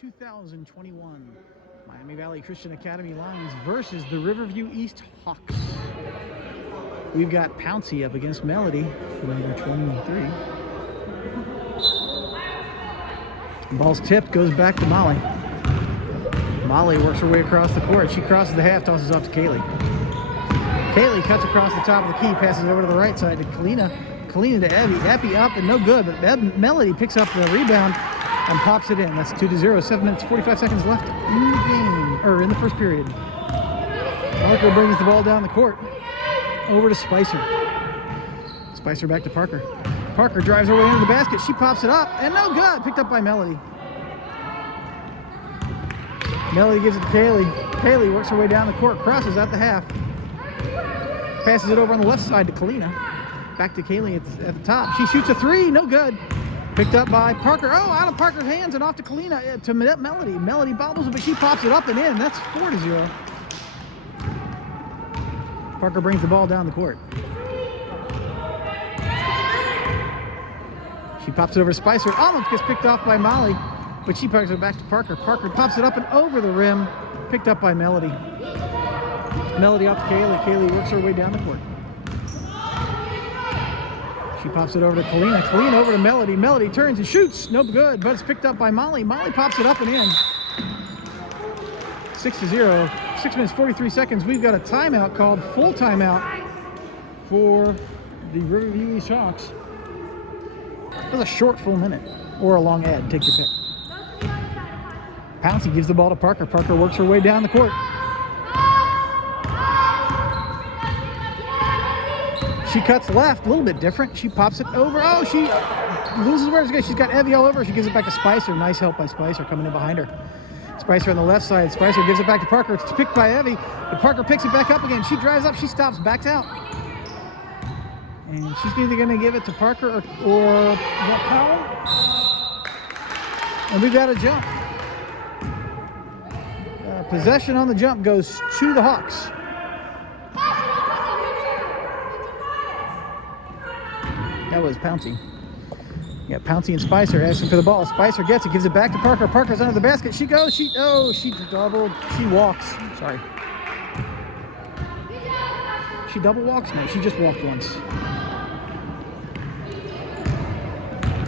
2021 Miami Valley Christian Academy Lions versus the Riverview East Hawks. We've got Pouncy up against Melody, number 23. Ball's tipped, goes back to Molly. Molly works her way across the court. She crosses the half, tosses off to Kaylee. Kaylee cuts across the top of the key, passes over to the right side to Kalina. Kalina to Evie. Evie up and no good, but Melody picks up the rebound and pops it in. That's 2-0. 7 minutes, 45 seconds left in the game, or in the first period. Parker brings the ball down the court. Over to Spicer. Spicer back to Parker. Parker drives her way into the basket. She pops it up, and no good. Picked up by Melody. Melody gives it to Kaylee. Kaylee works her way down the court, crosses at the half. Passes it over on the left side to Kalina. Back to Kaylee at the top. She shoots a three, no good. Picked up by Parker. Oh, out of Parker's hands and off to Kalina, to Melody. Melody bobbles it, but she pops it up and in. That's 4-0. Parker brings the ball down the court. She pops it over to Spicer. Almost gets picked off by Molly, but she picks it back to Parker. Parker pops it up and over the rim. Picked up by Melody. Melody off to Kaylee. Kaylee works her way down the court. She pops it over to Kalina. Kalina over to Melody. Melody turns and shoots. No good, but it's picked up by Molly. Molly pops it up and in. 6-0. 6 minutes, 43 seconds. We've got a timeout called, full timeout for the Riverview East Hawks. That's a short full minute or a long ad. Take your pick. Pouncy gives the ball to Parker. Parker works her way down the court. She cuts left, a little bit different. She pops it over. Oh, she loses where it's good. She's got Evie all over. She gives it back to Spicer. Nice help by Spicer coming in behind her. Spicer on the left side. Spicer gives it back to Parker. It's picked by Evie. But Parker picks it back up again. She drives up. She stops. Backs out. And she's either going to give it to Parker or Powell. And we've got a jump. Possession on the jump goes to the Hawks. That was Pouncy. Yeah, Pouncy and Spicer asking for the ball. Spicer gets it, gives it back to Parker. Parker's under the basket. She goes. She doubled. She walks. Sorry. She double walks? No, she just walked once.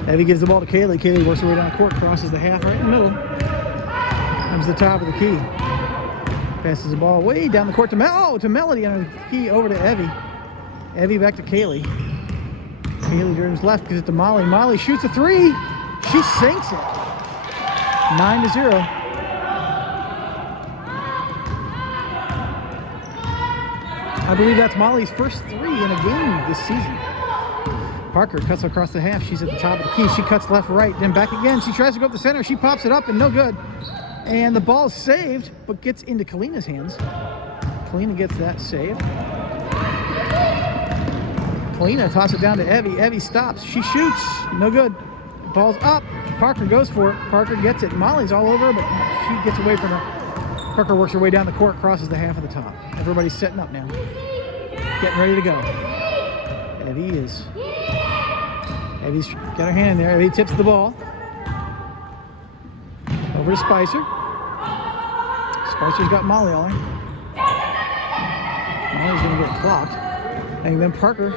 Evie gives the ball to Kaylee. Kaylee works her way down the court, crosses the half right in the middle. Comes to the top of the key. Passes the ball way down the court to Melody under the key, over to Evie. Evie back to Kaylee. Kaylee drives left, gives it to Molly. Molly shoots a three. She sinks it. 9-0. I believe that's Molly's first three in a game this season. Parker cuts across the half. She's at the top of the key. She cuts left, right, then back again. She tries to go up the center. She pops it up and no good. And the ball is saved, but gets into Kalina's hands. Kalina gets that save. Kalina tosses it down to Evie. Evie stops. She shoots. No good. Ball's up. Parker goes for it. Parker gets it. Molly's all over her, but she gets away from her. Parker works her way down the court, crosses the half of the top. Everybody's setting up now. Getting ready to go. Evie's got her hand in there. Evie tips the ball. Over to Spicer. Spicer's got Molly on her. Molly's going to get clocked. And then Parker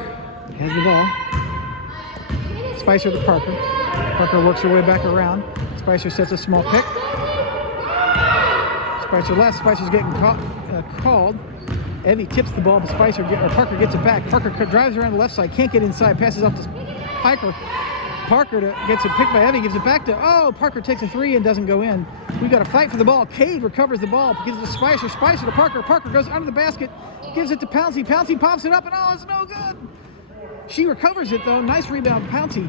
has the ball. Spicer to Parker. Parker works her way back around. Spicer sets a small pick. Spicer left. Spicer's getting called. Evie tips the ball, but Parker gets it back. Parker drives around the left side. Can't get inside. Passes off to Parker. Parker gets it picked by Evie. Gives it back to, Parker takes a three and doesn't go in. We've got to fight for the ball. Cade recovers the ball. Gives it to Spicer. Spicer to Parker. Parker goes under the basket. Gives it to Pouncy. Pouncy pops it up, and it's no good. She recovers it, though. Nice rebound, Pouncy.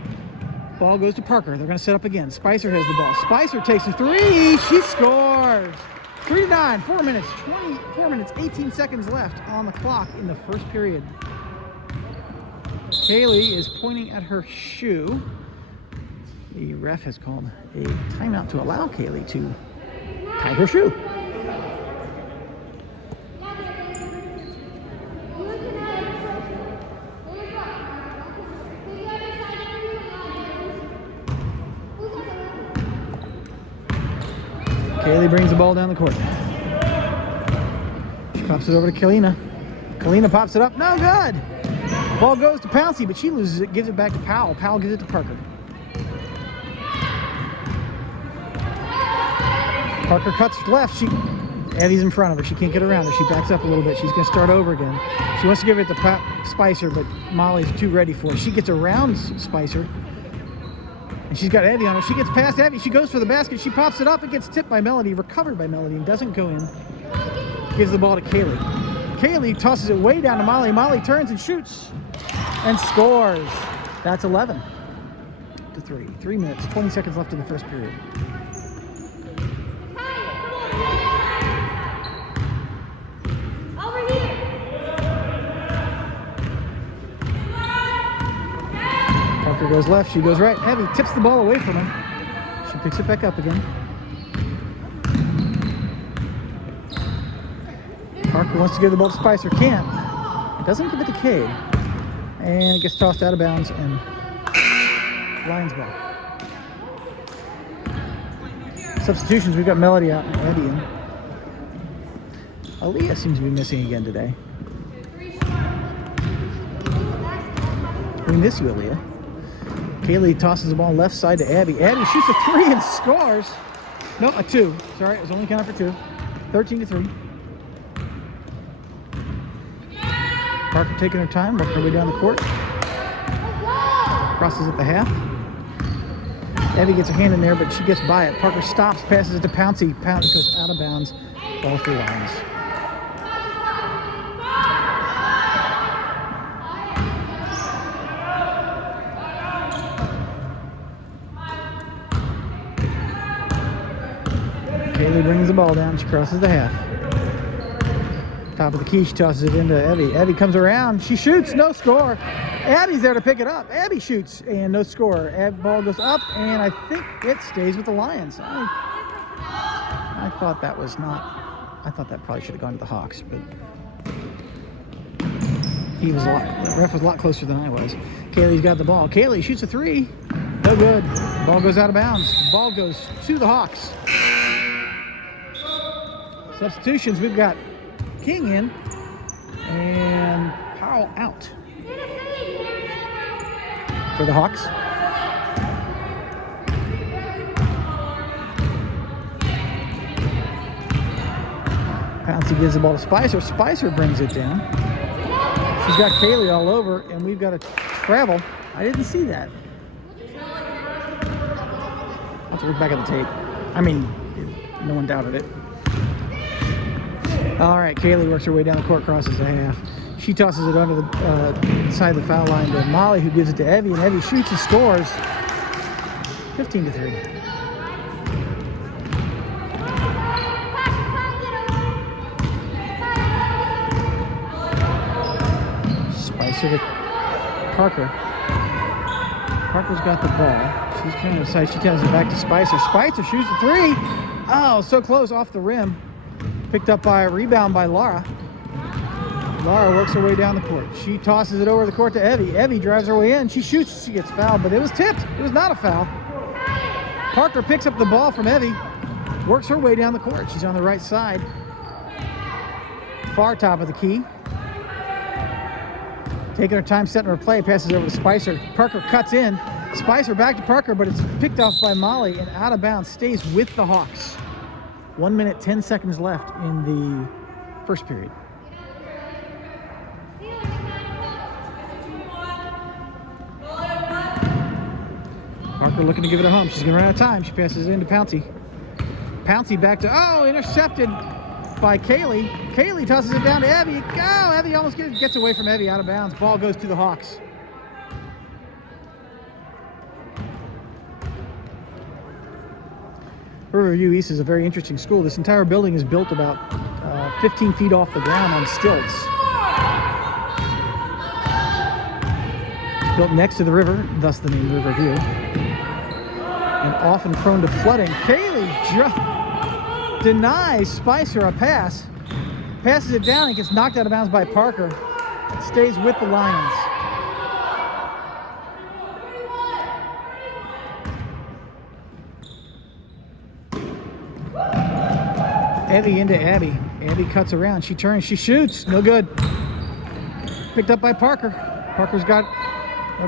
Ball goes to Parker. They're going to set up again. Spicer has the ball. Spicer takes a three. She scores. 3-9. 4 minutes, 18 seconds left on the clock in the first period. Kaylee is pointing at her shoe. The ref has called a timeout to allow Kaylee to tie her shoe. Kaylee brings the ball down the court. She pops it over to Kalina. Kalina pops it up. No good. Ball goes to Pouncey, but she loses it. Gives it back to Powell. Powell gives it to Parker. Parker cuts left. Evie's in front of her. She can't get around her. She backs up a little bit. She's going to start over again. She wants to give it to Spicer, but Molly's too ready for it. She gets around Spicer, and she's got Evie on her. She gets past Evie. She goes for the basket. She pops it up. It gets tipped by Melody, recovered by Melody, and doesn't go in. Gives the ball to Kaylee. Kaylee tosses it way down to Molly. Molly turns and shoots and scores. That's 11 to 3. 3 minutes, 20 seconds left in the first period. Parker goes left, she goes right. Evie tips the ball away from him. She picks it back up again. Parker wants to give the ball to Spicer, can't. Doesn't give it to Cade. And it gets tossed out of bounds, and Lions ball. Substitutions, we've got Melody out and Eddie in. Aaliyah seems to be missing again today. We miss you, Aaliyah. Kaylee tosses the ball left side to Abby. Abby shoots a 3 and scores. No, a 2. Sorry, it was only counted for 2. 13 to 3. Parker taking her time, working her way down the court. Crosses at the half. Abby gets her hand in there, but she gets by it. Parker stops, passes it to Pouncey. Pouncey goes out of bounds. Ball through Lions. Kaylee brings the ball down. She crosses the half. Top of the key, she tosses it into Evie. Evie comes around. She shoots. No score. Abby's there to pick it up. Abby shoots and no score. Ball goes up, and I think it stays with the Lions. I thought that was not. I thought that probably should have gone to the Hawks, but the ref was a lot closer than I was. Kaylee's got the ball. Kaylee shoots a 3. No good. Ball goes out of bounds. Ball goes to the Hawks. Substitutions, we've got King in and Powell out for the Hawks. Pouncey gives the ball to Spicer. Spicer brings it down. She's got Kaylee all over, and we've got a travel. I didn't see that. I'll have to look back at the tape. I mean, no one doubted it. All right, Kaylee works her way down the court, crosses the half. She tosses it under the side of the foul line to Molly, who gives it to Evie, and Evie shoots and scores. 15 to 3. Spicer to Parker. Parker's got the ball. She's trying to decide. She tells it back to Spicer. Spicer shoots a 3. Oh, so close off the rim. Picked up by a rebound by Laura. Laura works her way down the court. She tosses it over the court to Evie. Evie drives her way in. She shoots. She gets fouled, but it was tipped. It was not a foul. Parker picks up the ball from Evie. Works her way down the court. She's on the right side. Far top of the key. Taking her time setting her play. Passes over to Spicer. Parker cuts in. Spicer back to Parker, but it's picked off by Molly and out of bounds. Stays with the Hawks. 1 minute, 10 seconds left in the first period. Parker looking to give it a home. She's going to run out of time. She passes it into Pouncey. Pouncey back to, intercepted by Kaylee. Kaylee tosses it down to Evie. Oh, Evie almost gets away from Evie, out of bounds. Ball goes to the Hawks. Riverview East is a very interesting school. This entire building is built about 15 feet off the ground on stilts. Built next to the river, thus the name Riverview. And often prone to flooding. Kaylee just denies Spicer a pass. Passes it down and gets knocked out of bounds by Parker. It stays with the Lions. Evie into Abby. Abby cuts around. She turns. She shoots. No good. Picked up by Parker. Parker's got...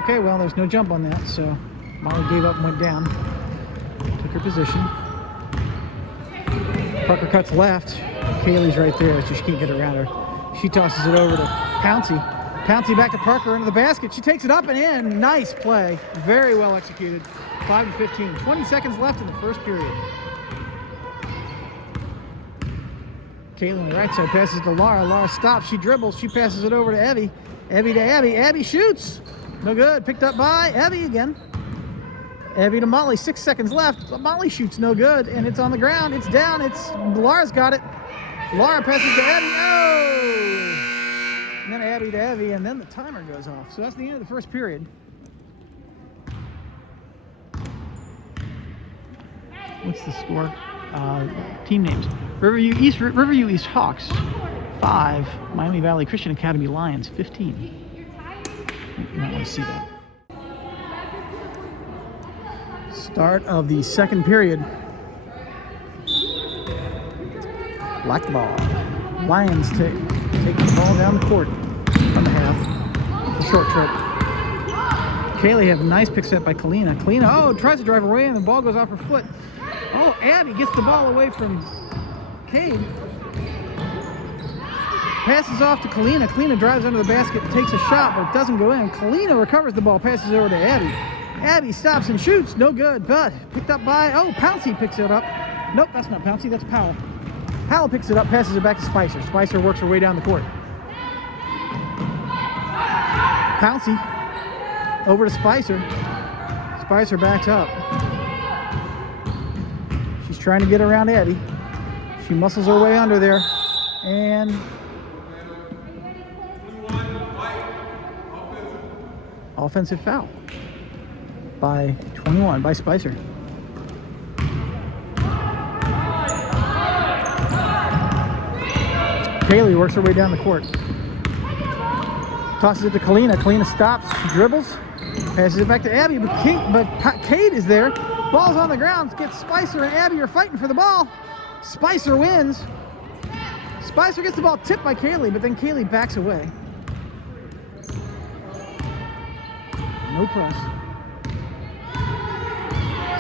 Okay, well, there's no jump on that, so Molly gave up and went down. Took her position. Parker cuts left. Kaylee's right there, so she can't get around her. She tosses it over to Pouncey. Pouncey back to Parker into the basket. She takes it up and in. Nice play. Very well executed. 5-15. 20 seconds left in the first period. Kaylee on the right side passes to Laura. Laura stops. She dribbles. She passes it over to Evie. Evie to Abby. Abby shoots. No good. Picked up by Evie again. Evie to Molly. 6 seconds left. Molly shoots no good, and it's on the ground. It's down. Laura's got it. Laura passes to Abby. Oh! And then Abby to Evie, and then the timer goes off. So that's the end of the first period. What's the score? Team names. Riverview East Hawks 5, Miami Valley Christian Academy Lions 15. You might want to see that. Start of the second period. Black ball. Lions take the ball down the court from the half. It's a short trip. Kaylee have a nice pick set by Kalina. Kalina, tries to drive away and the ball goes off her foot. Oh, Abby gets the ball away from Cade. Passes off to Kalina. Kalina drives under the basket, takes a shot, but it doesn't go in. Kalina recovers the ball, passes over to Abby. Abby stops and shoots. No good, but picked up by, Pouncey picks it up. Nope, that's not Pouncey, that's Powell. Powell picks it up, passes it back to Spicer. Spicer works her way down the court. Pouncey over to Spicer. Spicer backs up. She's trying to get around Abby. She muscles her way under there. And offensive foul by 21 by Spicer. Kaylee works her way down the court. Tosses it to Kalina. Kalina stops. She dribbles. Passes it back to Abby, but Cade is there. Ball's on the ground. Gets Spicer and Abby are fighting for the ball. Spicer wins. Spicer gets the ball tipped by Kaylee, but then Kaylee backs away. No press.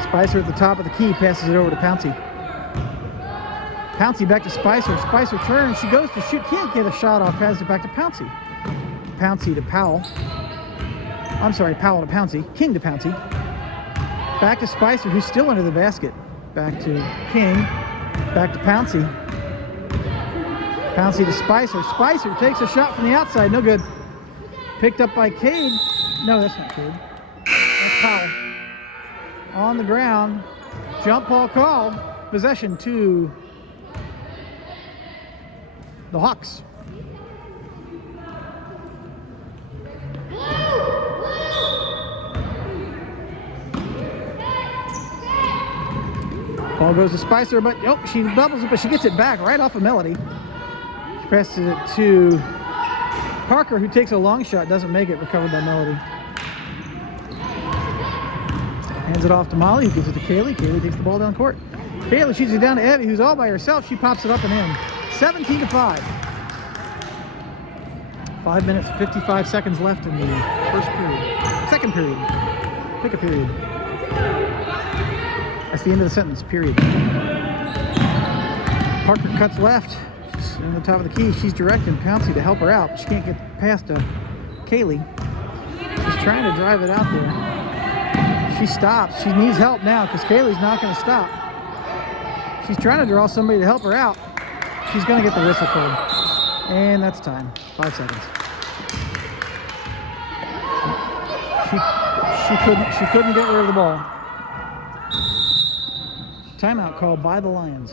Spicer at the top of the key, passes it over to Pouncey. Pouncey back to Spicer. Spicer turns. She goes to shoot. Can't get a shot off. Passes it back to Pouncey. Pouncey to Powell. I'm sorry, Powell to Pouncey. King to Pouncey. Back to Spicer, who's still under the basket. Back to King. Back to Pouncey. Pouncey to Spicer. Spicer takes a shot from the outside. No good. Picked up by Cade. No, that's not Cade. That's Powell. On the ground. Jump ball called. Possession to the Hawks. Ball goes to Spicer, but she doubles it, but she gets it back right off of Melody. She passes it to Parker, who takes a long shot, doesn't make it, recovered by Melody. Hands it off to Molly, who gives it to Kaylee. Kaylee takes the ball down court. Kaylee shoots it down to Abby, who's all by herself. She pops it up and in. 17-5. 5 minutes, 55 seconds left in the first period. Second period. Pick a period. That's the end of the sentence, period. Parker cuts left. She's on the top of the key. She's directing Pouncey to help her out. She can't get past Kaylee. She's trying to drive it out there. She stops. She needs help now because Kaylee's not going to stop. She's trying to draw somebody to help her out. She's going to get the whistle called. And that's time. 5 seconds. She couldn't get rid of the ball. Timeout called by the Lions.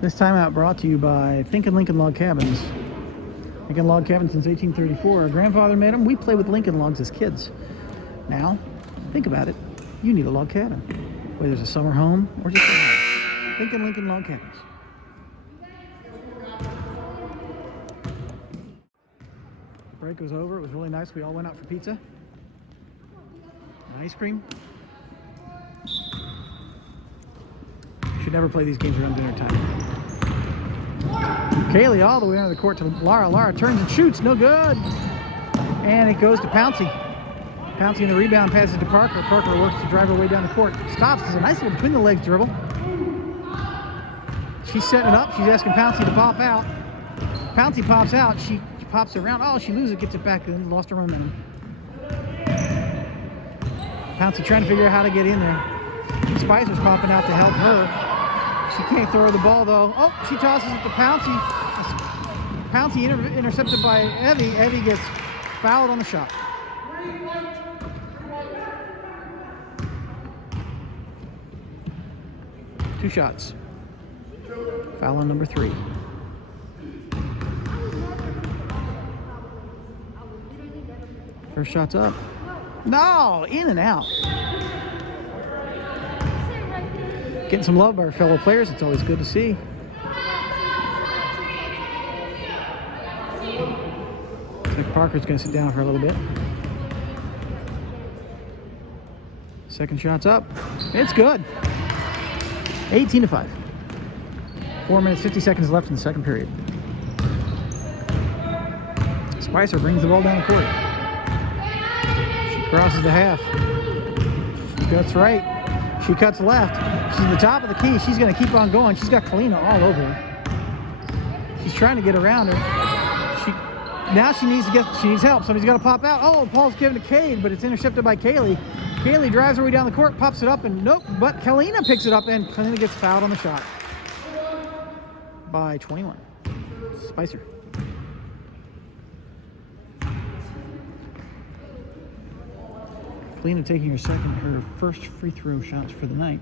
This timeout brought to you by Thinkin' Lincoln Log Cabins. Lincoln Log Cabins since 1834. Our grandfather made them. We played with Lincoln logs as kids. Now, think about it. You need a log cabin, whether it's a summer home or just a house. Thinkin' Lincoln Log Cabins. Break was over. It was really nice. We all went out for pizza. Ice cream. Should never play these games around dinner time. Kaylee all the way under the court to Lara. Lara turns and shoots. No good. And it goes to Pouncey. Pouncey in the rebound, passes to Parker. Parker works to drive her way down the court. Stops. There's a nice little between the legs dribble. She's setting it up. She's asking Pouncey to pop out. Pouncey pops out. She pops it around. Oh, she loses it, gets it back, and lost her momentum. Pouncey trying to figure out how to get in there. Spicer's popping out to help her. She can't throw the ball, though. Oh, she tosses it to Pouncey. Pouncey intercepted by Evie. Evie gets fouled on the shot. Two shots. Foul on number 3. First shot's up. No, in and out. Getting some love by our fellow players. It's always good to see. Looks like Parker's going to sit down for a little bit. Second shot's up. It's good. 18-5. 4 minutes, 50 seconds left in the second period. Spicer brings the ball down the court. She crosses the half. She cuts right. She cuts left. She's at the top of the key. She's going to keep on going. She's got Kalina all over her. She's trying to get around her. Now she needs help. Somebody's got to pop out. Oh, Paul's giving to Cade, but it's intercepted by Kaylee. Kaylee drives her way down the court, pops it up, and nope. But Kalina picks it up, and Kalina gets fouled on the shot. By 21. Spicer. Kalina taking her first free throw shots for the night.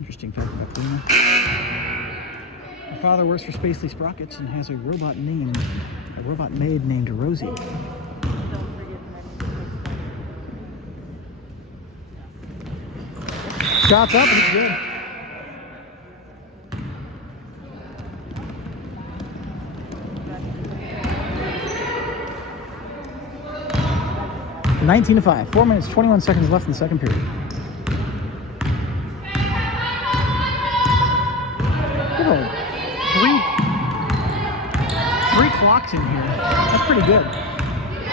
Interesting fact about Kalina. Her father works for Spacely Sprockets and has a robot maid named Rosie. Shots up, and it's good. (19-5). 4 minutes, 21 seconds left in the second period. Three clocks in here. That's pretty good.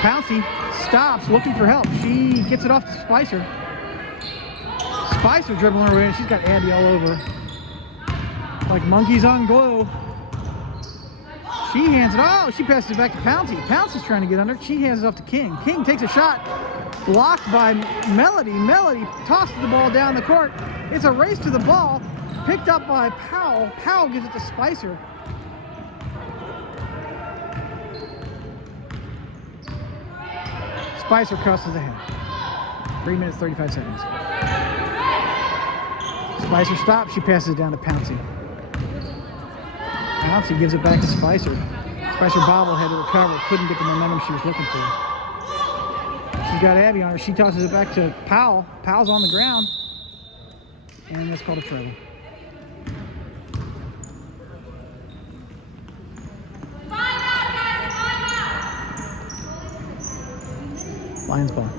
Pouncey stops, looking for help. She gets it off to Spicer. Spicer dribbling her in. She's got Abby all over. Like monkeys on glue. She hands it. Oh, she passes it back to Pouncey. Pouncey's trying to get under. She hands it off to King. King takes a shot. Blocked by Melody. Melody tosses the ball down the court. It's a race to the ball. Picked up by Powell. Powell gives it to Spicer. Spicer crosses ahead. 3 minutes, 35 seconds. Spicer stops. She passes it down to Pouncey. Pouncey gives it back to Spicer. Spicer bobblehead to recover. Couldn't get the momentum she was looking for. She's got Abby on her. She tosses it back to Powell. Powell's on the ground. And that's called a travel. Lions ball.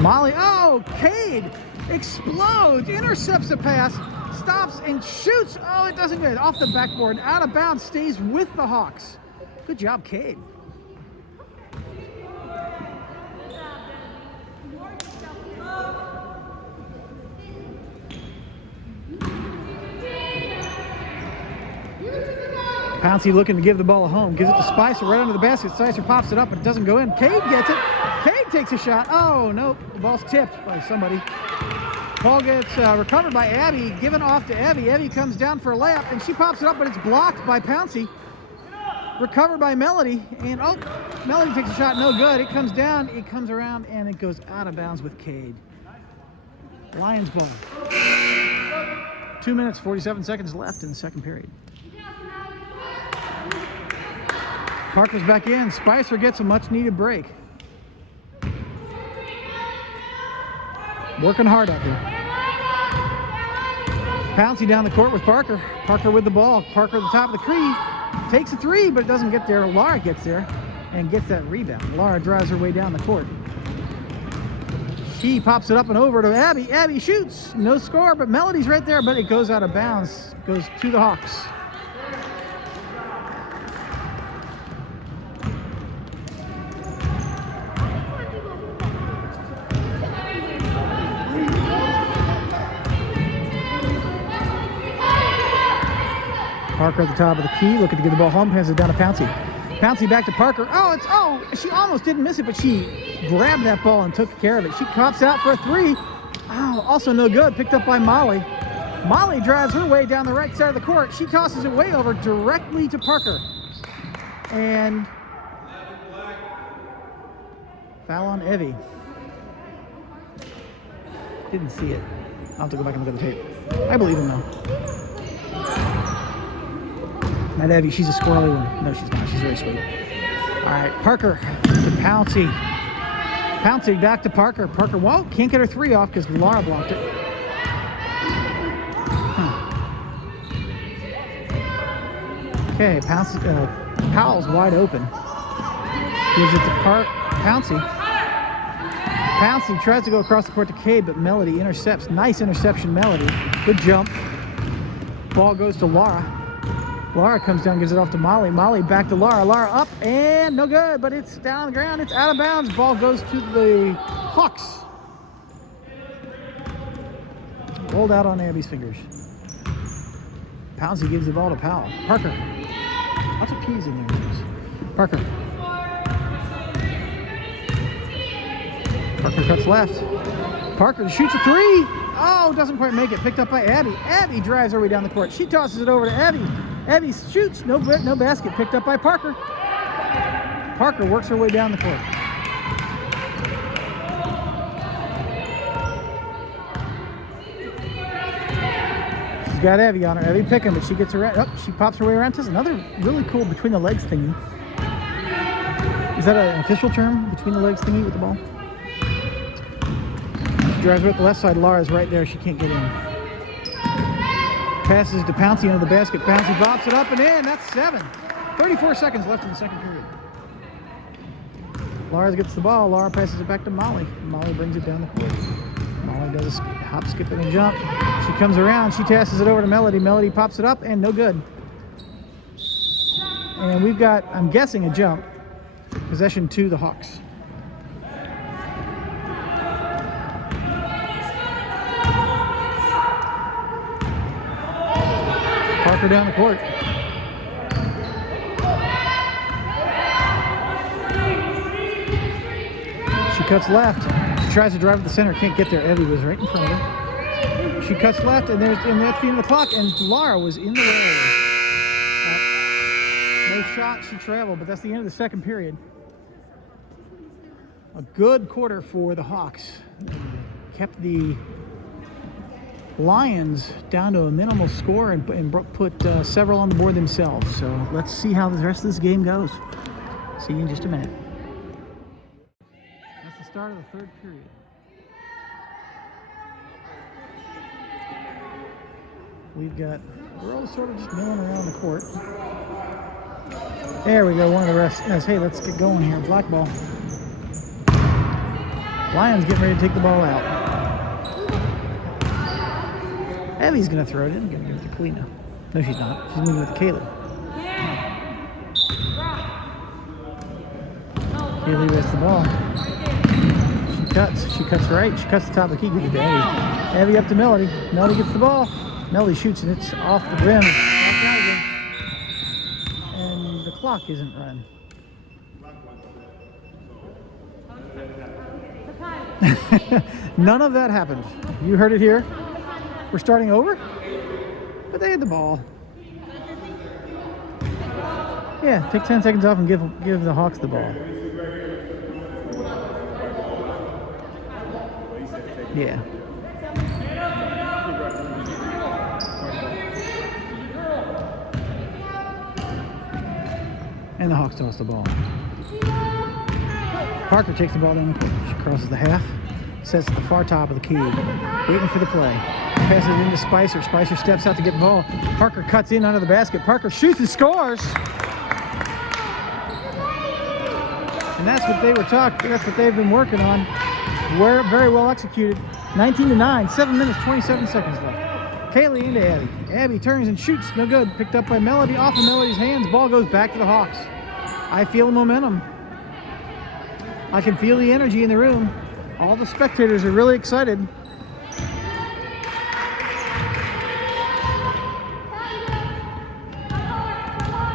Molly, oh, Cade explodes, intercepts the pass, stops and shoots. Oh, it doesn't get off the backboard, out of bounds, stays with the Hawks. Good job, Cade. Pouncey looking to give the ball a home. Gives it to Spicer right under the basket. Spicer pops it up, but it doesn't go in. Cade gets it. Cade takes a shot. Oh, nope. The ball's tipped by somebody. Ball gets recovered by Abby, given off to Evie. Evie comes down for a layup, and she pops it up, but it's blocked by Pouncey. Recovered by Melody, and oh, Melody takes a shot. No good. It comes down, it comes around, and it goes out of bounds with Cade. Lions ball. 2 minutes, 47 seconds left in the second period. Parker's back in. Spicer gets a much-needed break. Working hard out there. Pouncey down the court with Parker. Parker with the ball. Parker at the top of the key. Takes a three, but it doesn't get there. Laura gets there and gets that rebound. Laura drives her way down the court. She pops it up and over to Abby. Abby shoots. No score, but Melody's right there, but it goes out of bounds. Goes to the Hawks. Parker at the top of the key, looking to get the ball home, passes it down to Pouncey. Pouncey back to Parker. She almost didn't miss it, but she grabbed that ball and took care of it. She pops out for a three. Oh, also no good, picked up by Molly. Molly drives her way down the right side of the court. She tosses it way over directly to Parker. And foul on Evie. Didn't see it. I'll have to go back and look at the tape. I believe him though. Not Evie, she's a squirrely one. No, she's not. She's very sweet. All right, Parker to Pouncey. Pouncey back to Parker. Parker, well, can't get her three off because Laura blocked it. Okay, Powell's wide open. Gives it to Pouncey. Pouncey tries to go across the court to Cade, but Melody intercepts. Nice interception, Melody. Good jump. Ball goes to Laura. Laura comes down, gives it off to Molly. Molly back to Laura. Laura up and no good, but it's down on the ground. It's out of bounds. Ball goes to the Hawks. Rolled out on Abby's fingers. Pouncey gives the ball to Powell. Parker. Lots of P's in there. Parker. Parker cuts left. Parker shoots a three. Oh, doesn't quite make it. Picked up by Abby. Abby drives her way down the court. She tosses it over to Abby. Abby shoots. No basket. Picked up by Parker. Parker works her way down the court. She's got Abby on her. Abby picking, but she gets around. Oh, she pops her way around. This is another really cool between the legs thingy. Is that an official term? Between the legs thingy with the ball? She drives her at the left side. Laura's right there. She can't get in. Passes to Pouncey into the basket. Pouncey bops it up and in. That's 7. 34 seconds left in the second period. Laura gets the ball. Laura passes it back to Molly. Molly brings it down the court. Molly does a hop, skip, and a jump. She comes around. She passes it over to Melody. Melody pops it up and no good. And we've got, I'm guessing, a jump. Possession to the Hawks. Parker down the court. She cuts left. She tries to drive to the center. Can't get there. Evie was right in front of her. She cuts left, and that's the end of the clock. And Laura was in the way. No shot. She traveled, but that's the end of the second period. A good quarter for the Hawks. Kept the Lions down to a minimal score and put several on the board themselves. So let's see how the rest of this game goes. See you in just a minute. That's the start of the third period. We've got girls sort of just milling around the court. There we go. One of the refs says, hey, let's get going here. Black ball. Lions getting ready to take the ball out. Abby's going to throw it in. Going to give it to Kalina. No, she's not. She's moving with Kaylee. Kaylee gets the ball. She cuts. She cuts right. She cuts the top of the key. Gives it to Abby. Abby up to Melody. Melody gets the ball. Melody shoots and it's off the rim. And the clock isn't running. None of that happened. You heard it here. We're starting over, but they had the ball. Yeah, take 10 seconds off and give the Hawks the ball. Yeah. And the Hawks toss the ball. Parker takes the ball down the court. She crosses the half. Sets at the far top of the key, waiting for the play. Passes it into Spicer. Spicer steps out to get the ball. Parker cuts in under the basket. Parker shoots and scores. And that's what they were talking. That's what they've been working on. Very well executed. 19-9. 7 minutes, 27 seconds left. Kaylee into Abby. Abby turns and shoots. No good. Picked up by Melody. Off of Melody's hands. Ball goes back to the Hawks. I feel momentum. I can feel the energy in the room. All the spectators are really excited.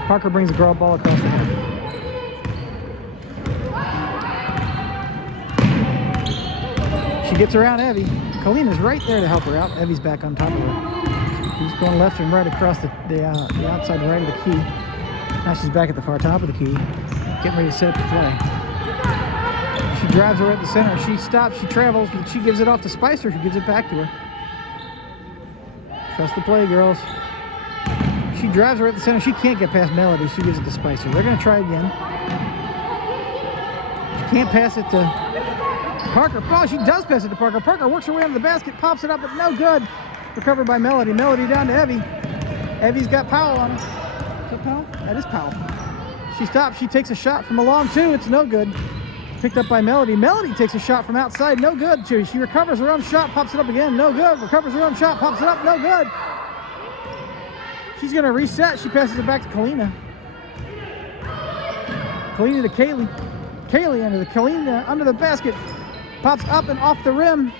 Parker brings the ball across the net. She gets around Evie. Kalina's right there to help her out. Evie's back on top of her. She's going left and right across the outside right of the key. Now she's back at the far top of the key, getting ready to set up the play. She drives her at the center. She stops, she travels, but she gives it off to Spicer, who gives it back to her. Trust the play, girls. She drives her at the center. She can't get past Melody. She gives it to Spicer. They're going to try again. She can't pass it to Parker. Oh, she does pass it to Parker. Parker works her way under the basket, pops it up, but no good. Recovered by Melody. Melody down to Evie. Evie's got Powell on her. Is that Powell? That is Powell. She stops. She takes a shot from a long two. It's no good. Picked up by Melody. Melody takes a shot from outside. No good. She recovers her own shot, pops it up again. No good. Recovers her own shot, pops it up. No good. She's going to reset. She passes it back to Kalina. Kalina to Kaylee. Kaylee under the basket. Pops up and off the rim.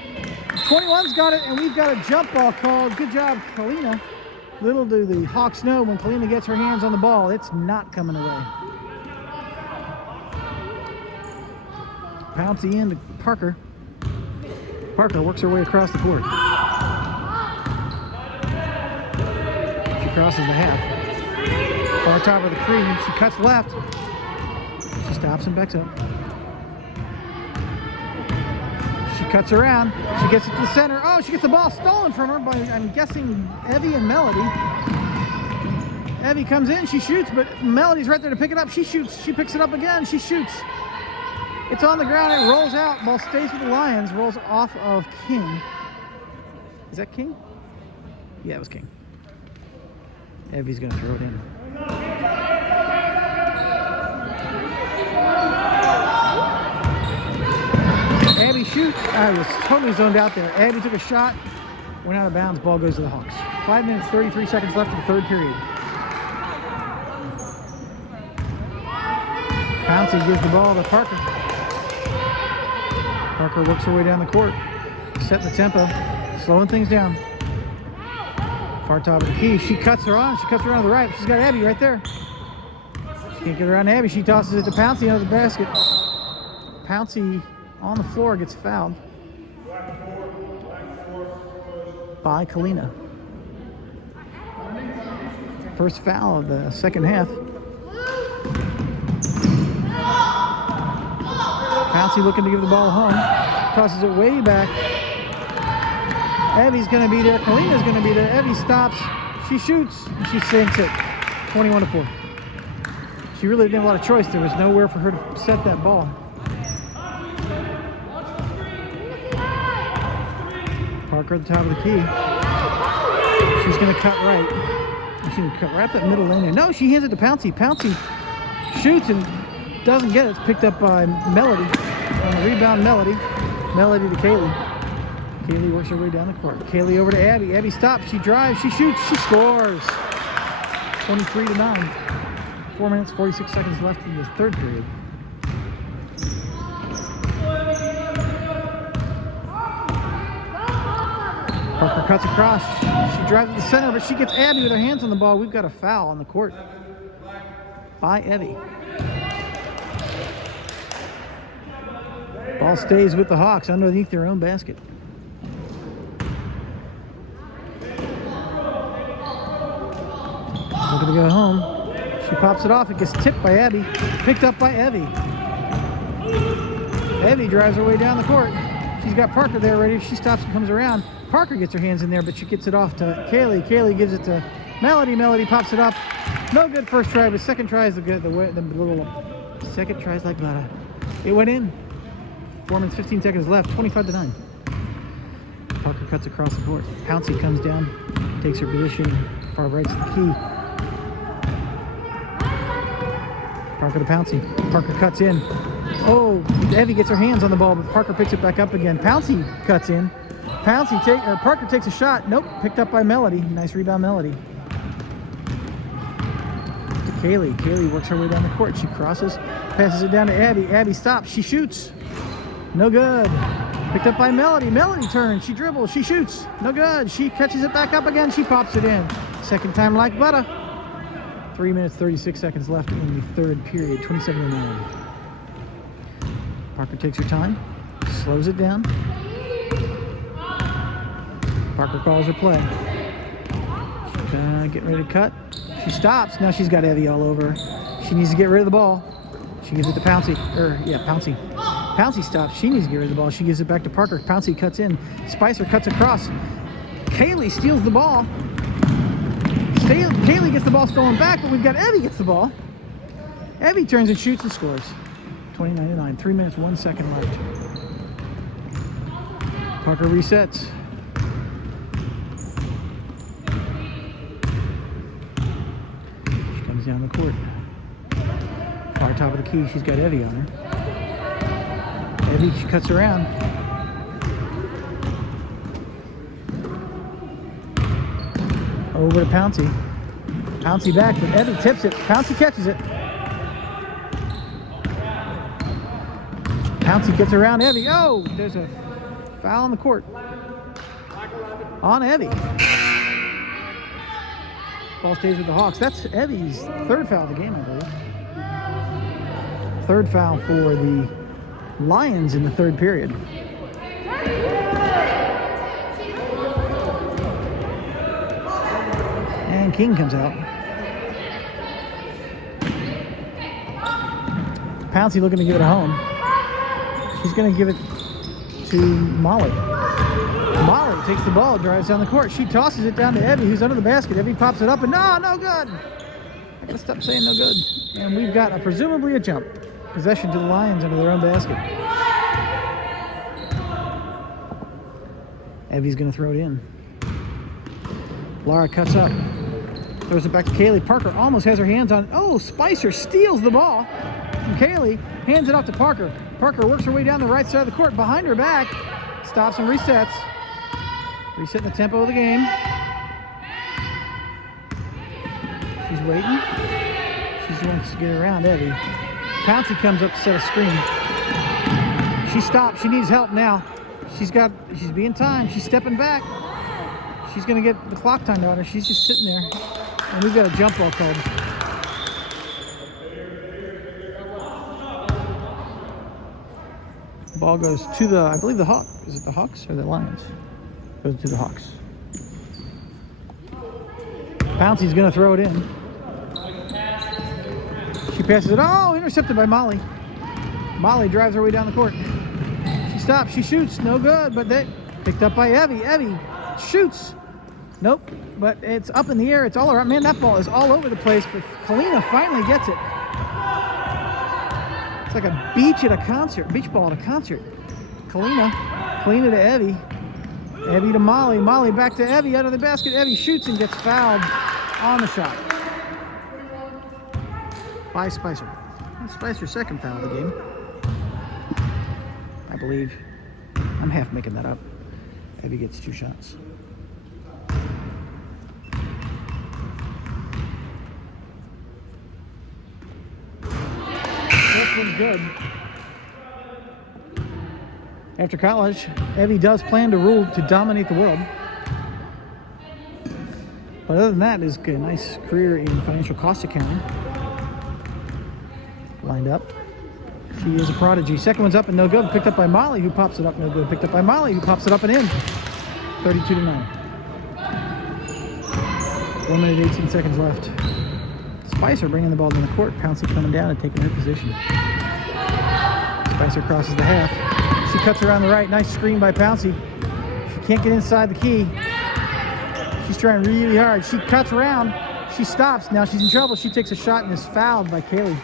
21's got it, and we've got a jump ball called. Good job, Kalina. Little do the Hawks know when Kalina gets her hands on the ball, it's not coming away. Pouncey in to Parker. Parker works her way across the court. She crosses the half. Far top of the three. She cuts left. She stops and backs up. She cuts around. She gets it to the center. Oh, she gets the ball stolen from her by, I'm guessing, Evie and Melody. Evie comes in. She shoots, but Melody's right there to pick it up. She shoots. She picks it up again. She shoots. It's on the ground. It rolls out. Ball stays with the Lions. Rolls off of King. Is that King? Yeah, it was King. Evie's going to throw it in. Abby shoots. I was totally zoned out there. Abby took a shot. Went out of bounds. Ball goes to the Hawks. 5 minutes, 33 seconds left in the third period. Pouncey gives the ball to Parker. Parker works her way down the court. Setting the tempo. Slowing things down. Far top of the key. She cuts her on. She cuts her on to the right. She's got Abby right there. She can't get around Abby. She tosses it to Pouncey under the basket. Pouncey on the floor gets fouled by Kalina. First foul of the second half. Pouncey looking to give the ball home. Tosses it way back. Evie's going to be there. Kalina's going to be there. Evie stops. She shoots. And she sinks it. 21-4. She really didn't have a lot of choice. There was nowhere for her to set that ball. Parker at the top of the key. She's going to cut right. She's going to cut right up that middle lane there. No, she hands it to Pouncey. Pouncey shoots and doesn't get it. It's picked up by Melody. On the rebound, Melody. Melody to Kaylee. Kaylee works her way down the court. Kaylee over to Abby. Abby stops. She drives. She shoots. She scores. 23-9. 4 minutes, 46 seconds left in the third period. Parker cuts across. She drives to the center, but she gets Abby with her hands on the ball. We've got a foul on the court by Evie. Ball stays with the Hawks underneath their own basket. Looking to go home. She pops it off. It gets tipped by Abby. Picked up by Evie. Evie drives her way down the court. She's got Parker there ready. She stops and comes around. Parker gets her hands in there, but she gets it off to Kaylee. Kaylee gives it to Melody. Melody pops it up. No good first try, but second try is the little second try is like butter. It went in. 4 minutes, 15 seconds left, 25-9. Parker cuts across the court. Pouncey comes down, takes her position, far right's the key. Parker to Pouncey. Parker cuts in. Oh, Evie gets her hands on the ball, but Parker picks it back up again. Pouncey cuts in. Parker takes a shot. Nope, picked up by Melody. Nice rebound, Melody. To Kaylee. Kaylee works her way down the court. She crosses, passes it down to Abby. Abby stops. She shoots. No good. Picked up by Melody. Melody turns. She dribbles. She shoots. No good. She catches it back up again. She pops it in. Second time like butter. 3 minutes, 36 seconds left in the third period. 27-9. Parker takes her time. Slows it down. Parker calls her play. She's getting ready to cut. She stops. Now she's got Evie all over her. She needs to get rid of the ball. She gives it to Pouncey. Pouncey. Pouncey stops. She needs to get rid of the ball. She gives it back to Parker. Pouncey cuts in. Spicer cuts across. Kaylee steals the ball. Kaylee gets the ball stolen back, but we've got Evie gets the ball. Evie turns and shoots and scores. 29-9. 3 minutes, 1 second left. Parker resets. She comes down the court. Far top of the key. She's got Evie on her. Evie, she cuts around. Over to Pouncey. Pouncey back, but Evie tips it. Pouncey catches it. Pouncey gets around Evie. Oh, there's a foul on the court. On Evie. Ball stays with the Hawks. That's Evie's third foul of the game, I believe. Third foul for the Lions in the third period. And King comes out. Pouncey looking to give it home. She's going to give it to Molly. Molly takes the ball, drives down the court. She tosses it down to Evie, who's under the basket. Evie pops it up, and no good. I gotta stop saying no good. And we've got presumably a jump. Possession to the Lions under their own basket. Evie's going to throw it in. Laura cuts up. Throws it back to Kaylee. Parker almost has her hands on. Oh, Spicer steals the ball. And Kaylee hands it off to Parker. Parker works her way down the right side of the court. Behind her back. Stops and resets. Resetting the tempo of the game. She's waiting. She wants to get around Evie. Pouncey comes up to set a screen. She stops. She needs help now. She's being timed. She's stepping back. She's going to get the clock timed on her. She's just sitting there. And we've got a jump ball called. The ball goes to the, I believe the Hawks. Is it the Hawks or the Lions? Goes to the Hawks. Pouncey's going to throw it in. She passes it. Oh, intercepted by Molly. Molly drives her way down the court. She stops. She shoots. No good, but they picked up by Evie. Evie shoots. Nope, but it's up in the air. It's all around. Man, that ball is all over the place, but Kalina finally gets it. It's like a beach ball at a concert. Kalina to Evie. Evie to Molly. Molly back to Evie out of the basket. Evie shoots and gets fouled on the shot by Spicer. That's Spicer's second foul of the game, I believe. I'm half making that up. Evie gets 2 shots. That one's good. After college, Evie does plan to dominate the world. But other than that, is a nice career in financial cost accounting. Lined up. She is a prodigy. Second one's up and no good. Picked up by Molly, who pops it up, no good. Picked up by Molly, who pops it up and in. 32-9. 1 minute, 18 seconds left. Spicer bringing the ball down the court. Pouncey coming down and taking her position. Spicer crosses the half. She cuts around the right. Nice screen by Pouncey. She can't get inside the key. She's trying really hard. She cuts around. She stops. Now she's in trouble. She takes a shot and is fouled by Kaylee.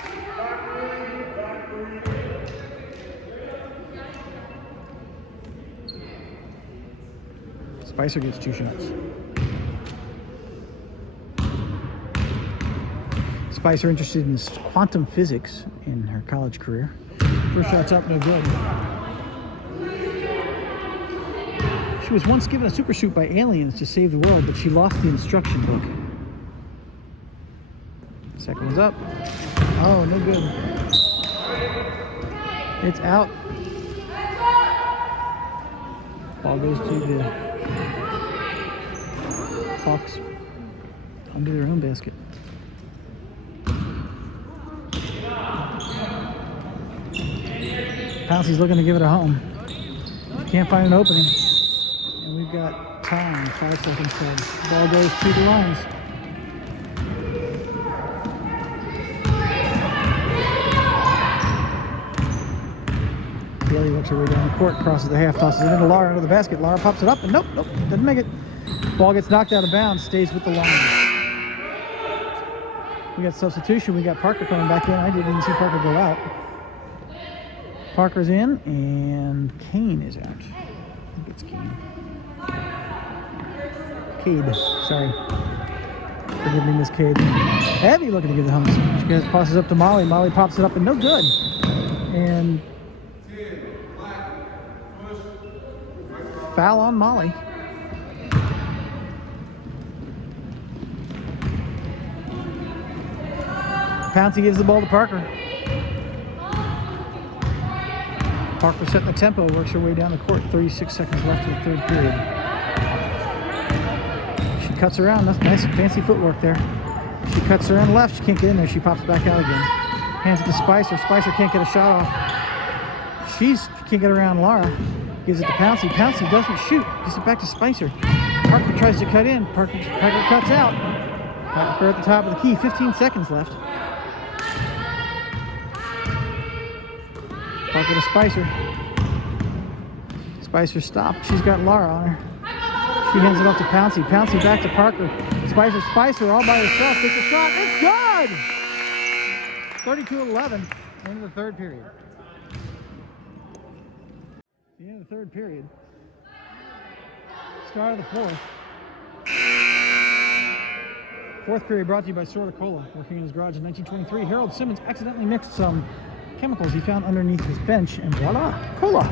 Spicer gets 2 shots. Spicer interested in quantum physics in her college career. First shot's up, no good. She was once given a super suit by aliens to save the world, but she lost the instruction book. Second one's up. Oh, no good. It's out. Ball goes to the Hawks under their own basket. Pouncey's looking to give it a home. Can't find an opening. And we've got time, 5 seconds left. Ball goes to the lines. Bailey works her way down the court, crosses the half, tosses it into Lara under the basket. Lara pops it up, and nope, doesn't make it. Ball gets knocked out of bounds, stays with the line. We got substitution. We got Parker coming back in. I didn't even see Parker go out. Parker's in, and Kane is out. I think it's Kane. Cade, sorry. Forgive me, Miss Cade. Abby looking to give the home. She passes up to Molly. Molly pops it up, and no good. And foul on Molly. Pouncey gives the ball to Parker. Parker setting the tempo, works her way down the court. 36 seconds left in the third period. She cuts around. That's nice, fancy footwork there. She cuts around left. She can't get in there. She pops back out again. Hands it to Spicer. Spicer can't get a shot off. She can't get around Lara. Gives it to Pouncey. Pouncey doesn't shoot. Gives it back to Spicer. Parker tries to cut in. Parker cuts out. Parker at the top of the key. 15 seconds left. Parker to Spicer. Spicer stopped. She's got Lara on her. She hands it off to Pouncey. Pouncey back to Parker. Spicer all by herself. Takes a shot. It's good! 32-11. End of the third period. The end of the third period. Start of the fourth. Fourth period brought to you by Sorta Cola. Working in his garage in 1923, Harold Simmons accidentally mixed some chemicals he found underneath his bench, and voila, cola.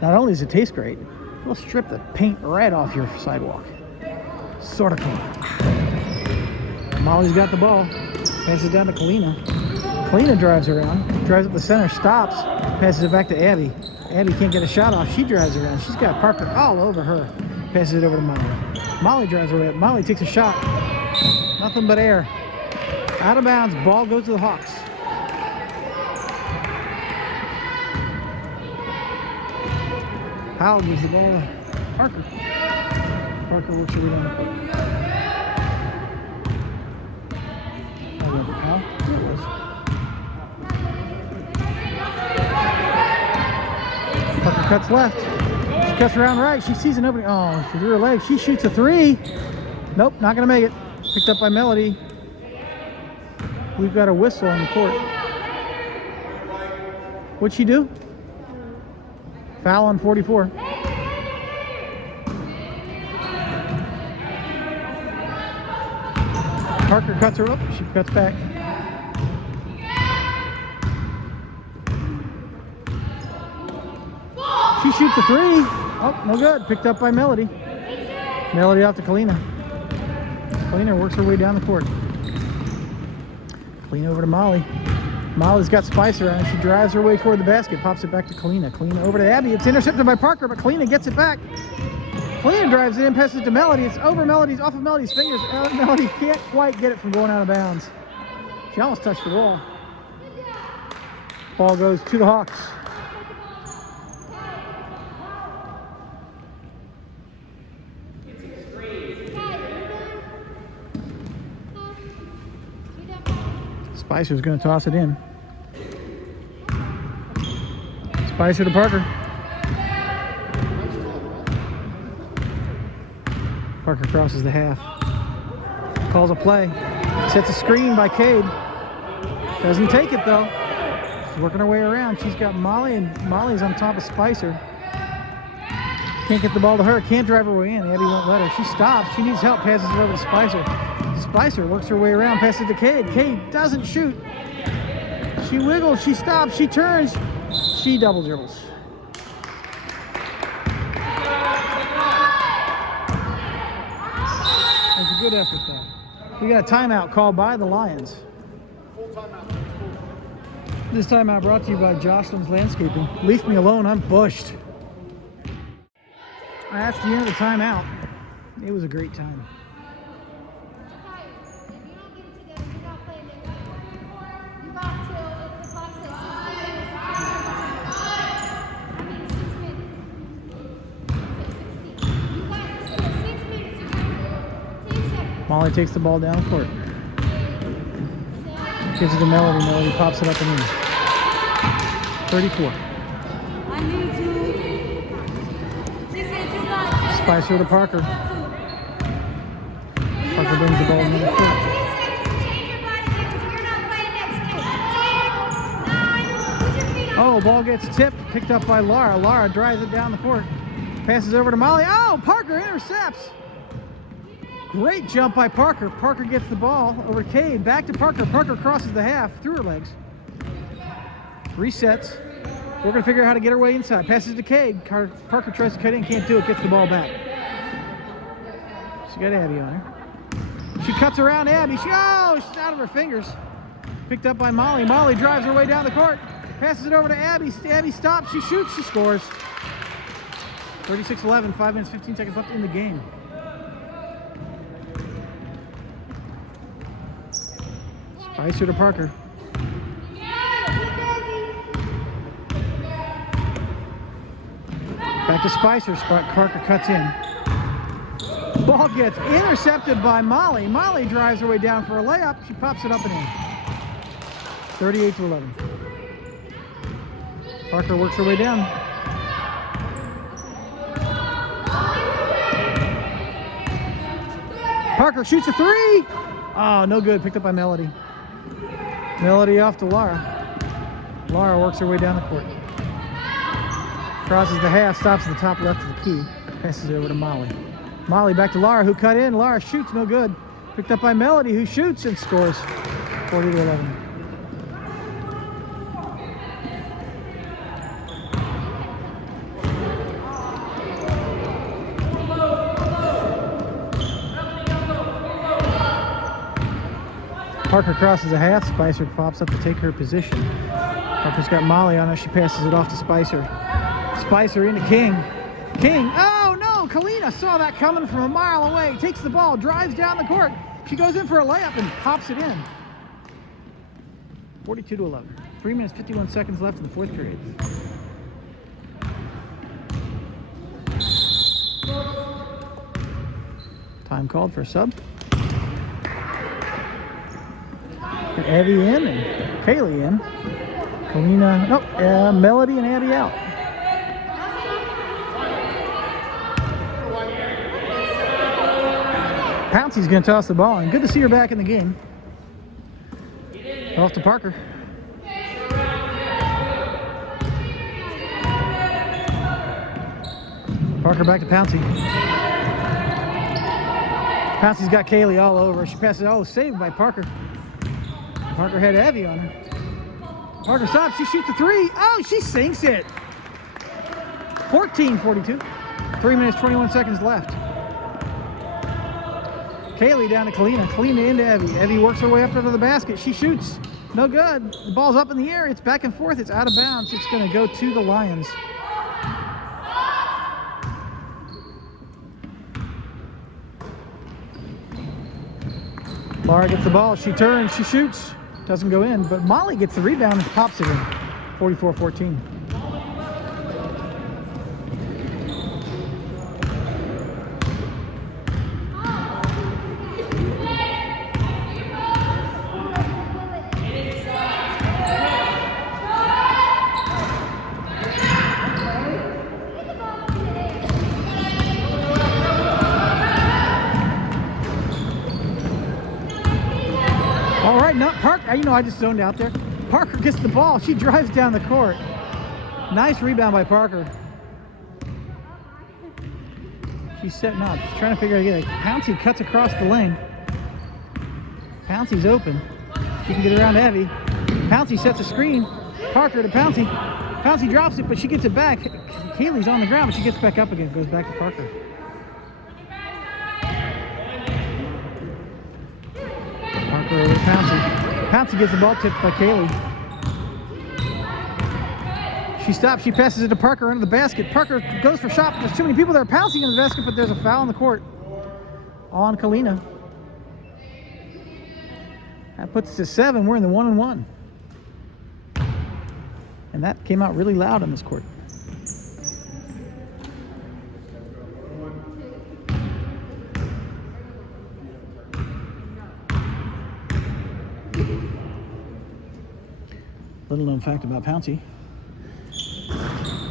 Not only does it taste great, it'll strip the paint right off your sidewalk. Sorta Cola. Molly's got the ball. Passes it down to Kalina. Kalina drives around, drives up the center, stops, passes it back to Abby. Abby can't get a shot off. She drives around. She's got Parker all over her. Passes it over to Molly. Molly drives away. Molly takes a shot. Nothing but air. Out of bounds. Ball goes to the Hawks. Powell gives the ball to Parker. Parker works her way down the court. I love it, Powell. It was. Parker cuts left. She cuts around right. She sees an opening. Oh, she threw her leg. She shoots a 3. Nope, not going to make it. Picked up by Melody. We've got a whistle on the court. What'd she do? Foul on 44. Parker cuts her up. She cuts back. She shoots a 3. Oh, no good. Picked up by Melody. Melody off to Kalina. Kalina works her way down the court. Kalina over to Molly. Molly's got Spicer on, and she drives her way toward the basket, pops it back to Kalina. Kalina over to Abby. It's intercepted by Parker, but Kalina gets it back. Kalina drives it in, passes it to Melody. It's over Melody's, off of Melody's fingers. Melody can't quite get it from going out of bounds. She almost touched the ball. Ball goes to the Hawks. Spicer's going to toss it in. Spicer to Parker. Parker crosses the half. Calls a play. Sets a screen by Cade. Doesn't take it though. She's working her way around. She's got Molly, and Molly's on top of Spicer. Can't get the ball to her. Can't drive her way in. Abby won't let her. She stops. She needs help. Passes it over to Spicer. Spicer works her way around. Passes it to Cade. Cade doesn't shoot. She wiggles. She stops. She turns. She double dribbles. That's a good effort, though. We got a timeout called by the Lions. This timeout brought to you by Jocelyn's Landscaping. Leave me alone. I'm bushed. That's the end of the timeout. It was a great time. Molly takes the ball down court. Gives it to Melody. Melody pops it up and in. 34. Spicer to Parker. Parker brings the ball in the court. Oh, ball gets tipped, picked up by Lara. Lara drives it down the court. Passes over to Molly. Oh, Parker intercepts. Great jump by Parker. Parker gets the ball over to Cade. Back to Parker. Parker crosses the half through her legs. Resets. We're going to figure out how to get her way inside. Passes to Cade. Parker tries to cut in, can't do it. Gets the ball back. She got Abby on her. She cuts around Abby. She's out of her fingers. Picked up by Molly. Molly drives her way down the court. Passes it over to Abby. Abby stops. She shoots. She scores. 36-11. 5 minutes, 15 seconds left in the game. Spicer to Parker. Back to Spicer. Parker cuts in. Ball gets intercepted by Molly. Molly drives her way down for a layup. She pops it up and in. 38-11. Parker works her way down. Parker shoots a three. Oh, no good. Picked up by Melody. Melody off to Lara. Lara works her way down the court. Crosses the half, stops at the top left of the key. Passes it over to Molly. Molly back to Lara, who cut in. Lara shoots, no good. Picked up by Melody, who shoots and scores. 40-11. Parker crosses a half. Spicer pops up to take her position. Parker's got Molly on her. She passes it off to Spicer. Spicer into King. King. Oh, no. Kalina saw that coming from a mile away. Takes the ball, drives down the court. She goes in for a layup and pops it in. 42-11. 3 minutes, 51 seconds left in the fourth period. Time called for a sub. Abby in and Kaylee in. Kalina, Melody and Abby out. Pouncey's going to toss the ball, and good to see her back in the game. Off to Parker. Parker back to Pouncey. Pouncey's got Kaylee all over. She passes, saved by Parker. Parker had Abby on her. Parker stops. She shoots a three. Oh, she sinks it. 14-42. 3 minutes, 21 seconds left. Kaylee down to Kalina. Kalina into Abby. Abby works her way up under the basket. She shoots. No good. The ball's up in the air. It's back and forth. It's out of bounds. It's going to go to the Lions. Lara gets the ball. She turns. She shoots. Doesn't go in, but Molly gets the rebound and pops it in. 44-14. All right, now Parker, I just zoned out there. Parker gets the ball. She drives down the court. Nice rebound by Parker. She's setting up. She's trying to figure out how to get it. Pouncey cuts across the lane. Pouncey's open. She can get around to Evie. Pouncey sets a screen. Parker to Pouncey. Pouncey drops it, but she gets it back. Kaylee's on the ground, but she gets back up again. Goes back to Parker. Parker over to Pouncey. Pouncey gets the ball tipped by Kaylee. She stops. She passes it to Parker under the basket. Parker goes for shot. There's too many people there. Pouncey in the basket, but there's a foul on the court on Kalina. That puts us at 7. We're in the 1-and-1. And that came out really loud on this court. Little known fact about Pouncey.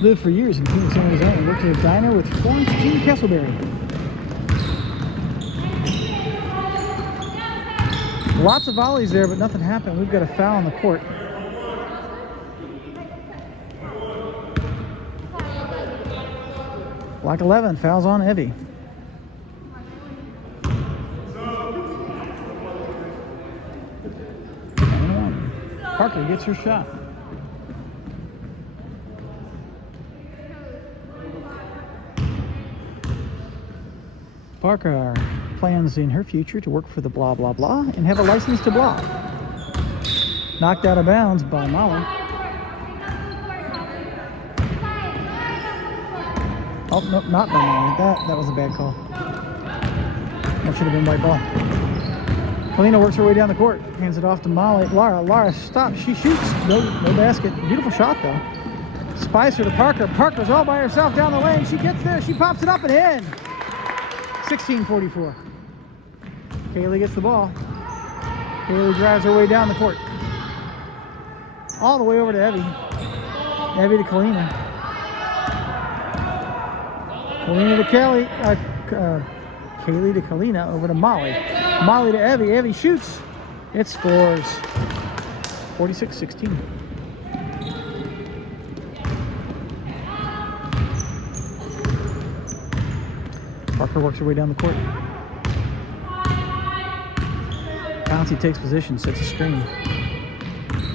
Lived for years in Phoenix, Arizona. Worked at a diner with Florence Jean Castleberry. Lots of volleys there, but nothing happened. We've got a foul on the court. Block 11, fouls on Evie. Parker gets her shot. Parker plans in her future to work for the blah blah blah and have a license to block. Knocked out of bounds by Molly. Oh, no, not by Molly. That was a bad call. That should have been white ball. Kalina works her way down the court. Hands it off to Molly. Lara stops. She shoots. No basket. Beautiful shot, though. Spicer to Parker. Parker's all by herself down the lane. She gets there. She pops it up and in. 16-44. Kaylee gets the ball. Kaylee drives her way down the court. All the way over to Evie. Evie to Kalina. Kalina to Kelly. Kaylee to Kalina. Over to Molly. Molly to Evie. Evie shoots. It scores. 46-16. Parker works her way down the court. Pouncey takes position, sets a screen.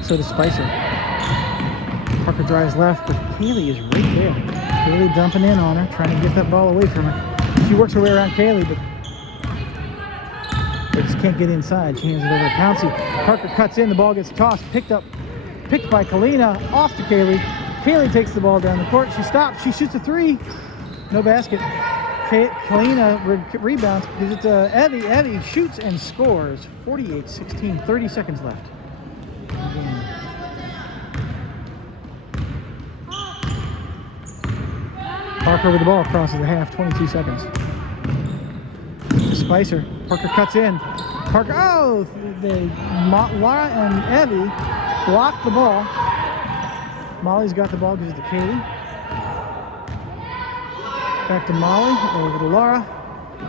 So does Spicer. Parker drives left, but Kaylee is right there. Kaylee dumping in on her, trying to get that ball away from her. She works her way around Kaylee, but they just can't get inside. She hands it over to Pouncey. Parker cuts in, the ball gets tossed, picked by Kalina, off to Kaylee. Kaylee takes the ball down the court. She stops, she shoots a 3. No basket. Kalina rebounds, gives it to Evie. Evie shoots and scores. 48-16, 30 seconds left. Parker with the ball, crosses the half, 22 seconds. Spicer, Parker cuts in. Parker, Lara and Evie block the ball. Molly's got the ball, gives it to Kaylee. Back to Molly, over to Lara.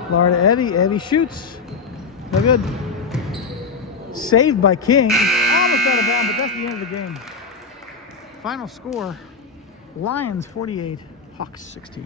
Lara to Evie. Evie shoots. No good. Saved by King. Almost out of bounds, but that's the end of the game. Final score, Lions 48, Hawks 16.